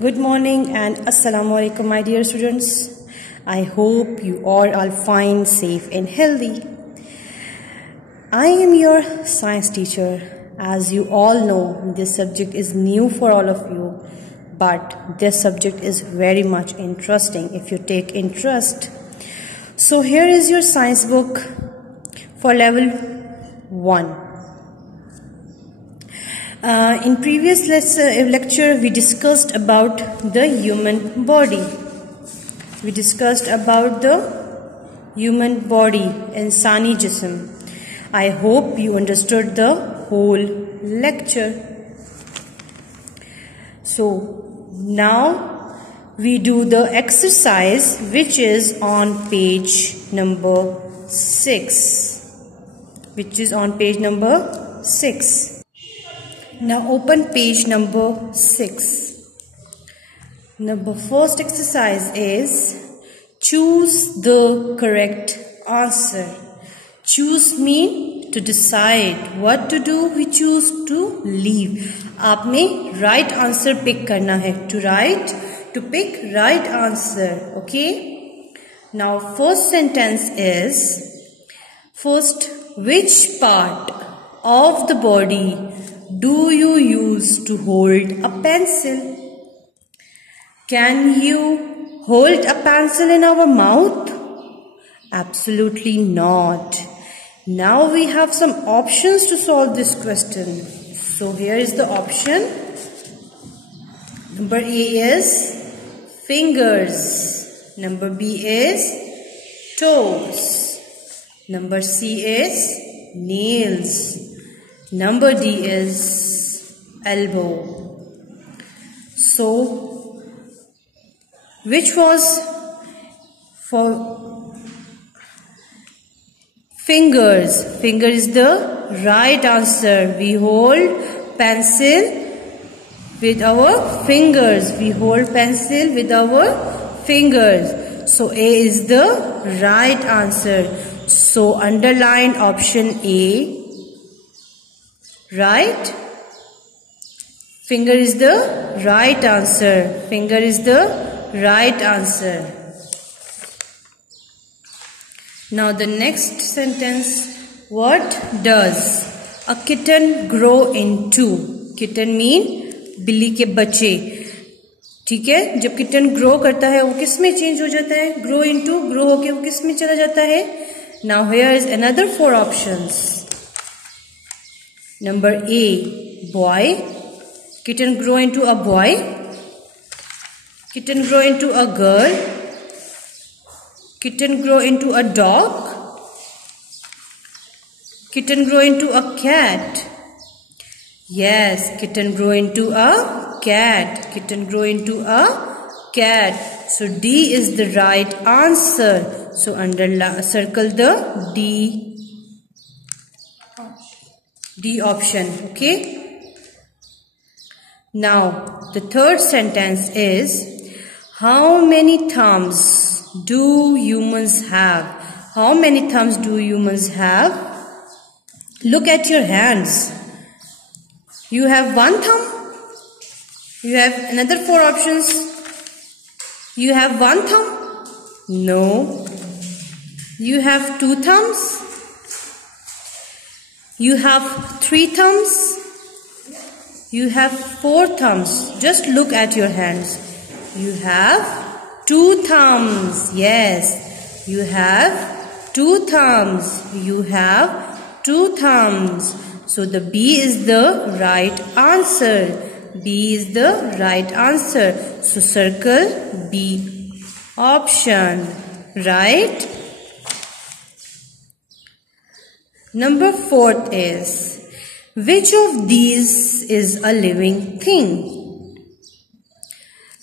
Good morning and Assalamu alaikum, my dear students. I hope you all are fine, safe and healthy. I am your science teacher. As you all know, this subject is new for all of you, but this subject is very much interesting if you take interest. So here is your science book for level 1. In previous lecture, we discussed about the human body. We discussed about the human body, insani jism. I hope you understood the whole lecture. So now we do the exercise which is on page number 6. Which is on page number 6. Now open page number 6. Now the first exercise is choose the correct answer. Choose mean to decide what to do. We choose to leave. आपने right answer pick करना है. To pick right answer. Okay. Now first sentence is first, which part of the body do you use to hold a pencil? Can you hold a pencil in our mouth? Absolutely not. Now we have some options to solve this question. So here is the option. Number A is fingers. Number B is toes. Number C is nails. Number D is elbow. So, which was for fingers? Finger is the right answer. We hold pencil with our fingers. We hold pencil with our fingers. So, A is the right answer. So, underline option A. Right? Finger is the right answer. Finger is the right answer. Now the next sentence. What does a kitten grow into? Kitten mean बिल्ली के बच्चे. ठीक है, जब kitten grow करता है वो किस में चेंज हो जाता है? ग्रो इनटू, ग्रो होके वो किस में चला जाता है? Now here is another 4 options. Number A, boy. Kitten grow into a boy. Kitten grow into a girl. Kitten grow into a dog. Kitten grow into a cat. Yes, kitten grow into a cat. Kitten grow into a cat. So D is the right answer. So circle the D option. Okay. Now the third sentence is, how many thumbs do humans have? How many thumbs do humans have? Look at your hands. You have 1 thumb. You have another 4 options. You have 1 thumb. No. You have 2 thumbs. You have 3 thumbs. You have 4 thumbs. Just look at your hands. You have 2 thumbs. Yes. You have 2 thumbs. You have 2 thumbs. So the B is the right answer. B is the right answer. So circle B option. Right? Number 4 is, which of these is a living thing?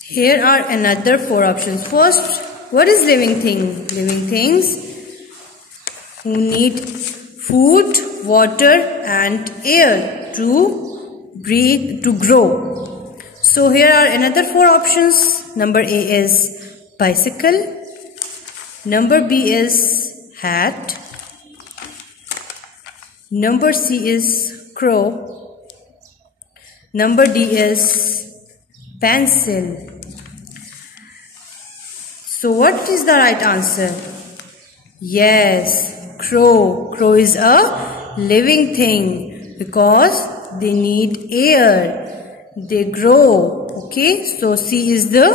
Here are another 4 options. First, what is living thing? Living things who need food, water and air to breathe, to grow. So here are another 4 options. Number A is bicycle. Number B is hat. Number C is crow. Number D is Pencil. So what is the right answer? Yes, crow. Crow is a living thing because they need air. They grow. Okay, so C is the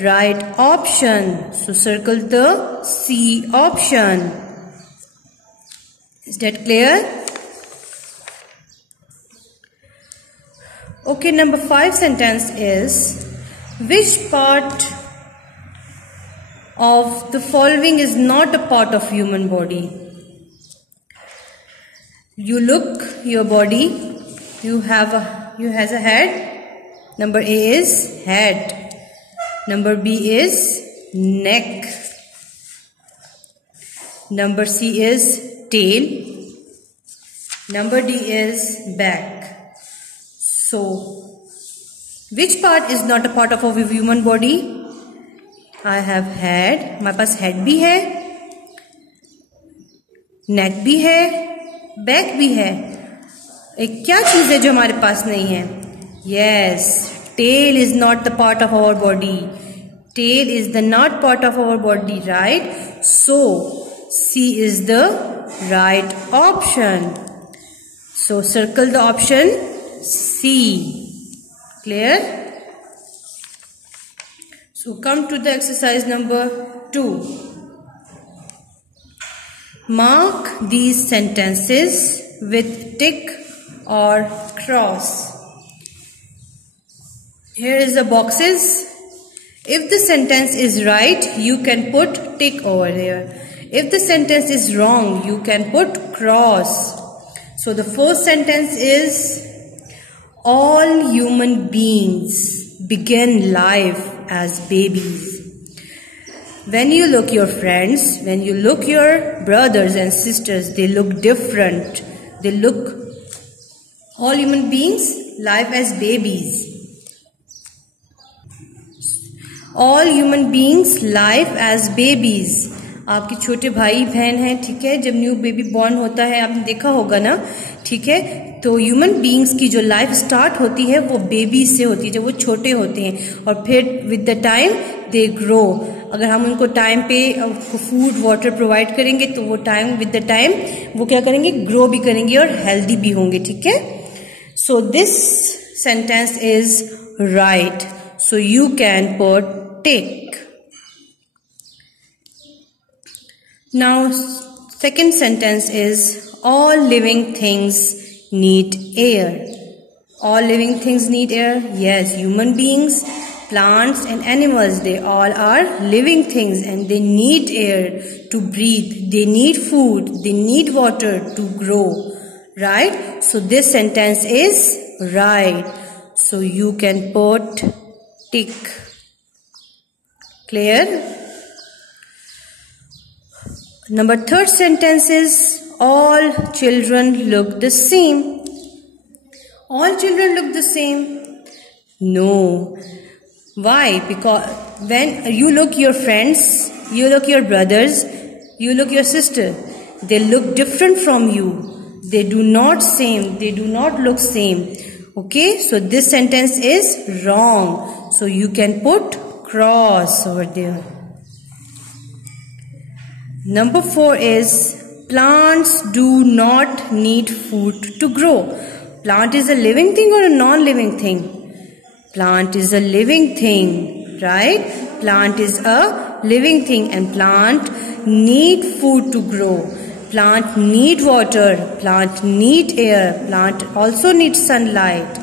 right option. So circle the C option. Is that clear? Okay, number 5 sentence is, which part of the following is not a part of human body? You look your body, you has a head. Number A is head. Number B is neck. Number C is tail. Number D is back. So, which part is not a part of a human body? I have head. हमारे पास head भी है, neck भी है, back भी है. एक क्या चीज है जो हमारे पास नहीं है? Yes, tail is not the part of our body. Tail is the not part of our body, right? So, C is the right option. So, circle the option C. Clear? So come to the exercise number 2. Mark these sentences with tick or cross. Here is the boxes. If the sentence is right, you can put tick over here. If the sentence is wrong, you can put cross. So the first sentence is, all human beings begin life as babies. When you look your friends, when you look your brothers and sisters, they look different. They look, all human beings, life as babies. All human beings, life as babies. आपके छोटे भाई बहन हैं, ठीक है, जब new baby born होता है, आपने देखा होगा ना, ठीक है, तो ह्यूमन बीइंग्स की जो लाइफ स्टार्ट होती है वो बेबी से होती है, जब वो छोटे होते हैं, और फिर with the time they grow. अगर हम उनको टाइम पे फूड वाटर प्रोवाइड करेंगे तो वो टाइम विद द टाइम वो क्या करेंगे, ग्रो भी करेंगे और हेल्दी भी होंगे, ठीक है. So this sentence is right, so you can put tick. Now, second sentence is, all living things need air. All living things need air. Yes, human beings, plants and animals, they all are living things and they need air to breathe. They need food. They need water to grow. Right? So this sentence is right. So you can put tick. Clear? Number third sentence is, all children look the same. All children look the same. No. Why? Because when you look your friends, you look your brothers, you look your sister, they look different from you. They do not same. They do not look same. Okay? So this sentence is wrong. So you can put cross over there. Number 4 is, plants do not need food to grow. Plant is a living thing or a non-living thing? Plant is a living thing, right? Plant is a living thing and plant need food to grow. Plant need water. Plant need air. Plant also needs sunlight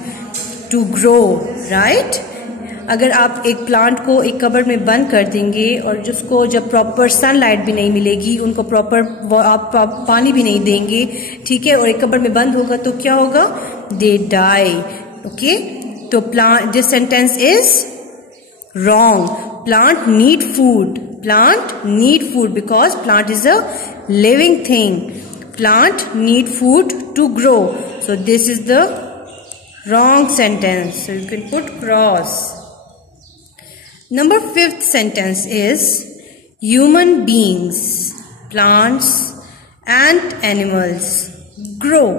to grow, right? अगर आप एक plant को एक cupboard में बंद कर देंगे और जिसको जब प्रॉपर सनलाइट भी नहीं मिलेगी, उनको प्रॉपर आप पानी भी नहीं देंगे, ठीक है, और एक कबर्ड में बंद होगा तो क्या होगा, दे डाई. ओके, तो plant, this sentence is wrong. Plant need food. Plant need food because plant is a living thing. Plant need food to grow. So this is the wrong sentence. So you can put cross. Number 5th sentence is, human beings, plants and animals grow.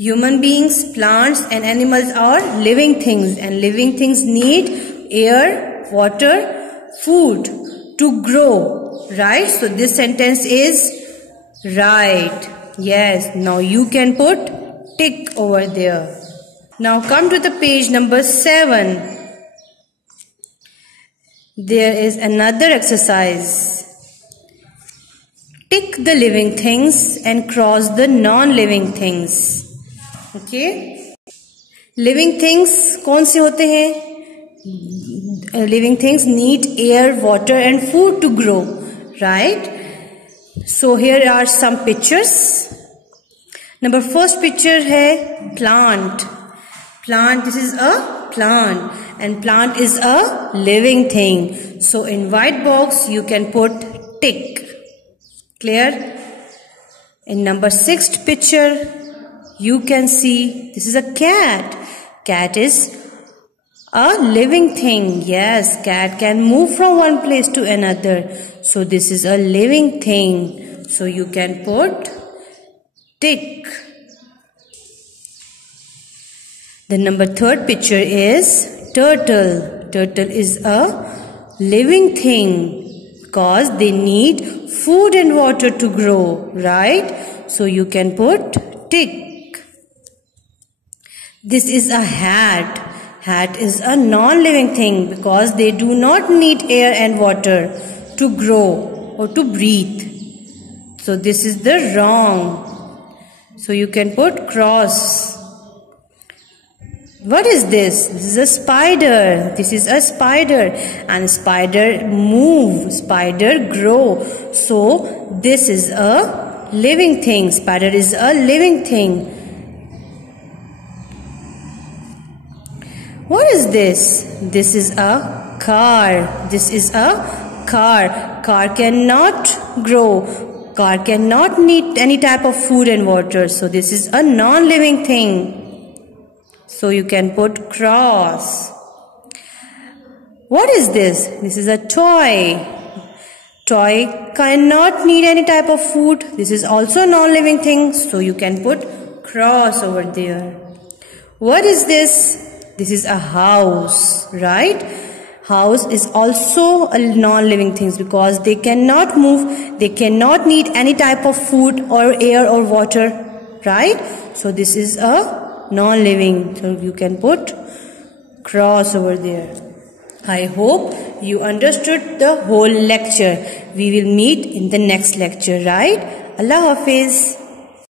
Human beings, plants and animals are living things, and living things need air, water, food to grow, right? So this sentence is right. Yes, now you can put tick over there. Now come to the page number 7. There is another exercise. Tick the living things and cross the non-living things. Okay? Living things कौन से होते हैं? Living things need air, water and food to grow, right? So here are some pictures. Number first picture है plant. Plant, this is a plant, and plant is a living thing. So in white box you can put tick. Clear? In number 6th picture you can see this is a cat. Cat is a living thing. Yes, cat can move from one place to another. So this is a living thing. So you can put tick. The number 3rd picture is turtle. Turtle is a living thing because they need food and water to grow, right? So you can put tick. This is a hat. Hat is a non-living thing because they do not need air and water to grow or to breathe. So this is the wrong. So you can put cross. What is this? This is a spider. This is a spider, and spider move, spider grow. So this is a living thing. Spider is a living thing. What is this? This is a car. This is a car. Car cannot grow. Car cannot need any type of food and water. So this is a non-living thing. So you can put cross. What is this? This is a toy. Toy cannot need any type of food. This is also a non-living thing. So you can put cross over there. What is this? This is a house, right? House is also a non-living thing because they cannot move. They cannot need any type of food or air or water, right? So this is a non-living. So you can put cross over there. I hope you understood the whole lecture. We will meet in the next lecture, right? Allah Hafiz.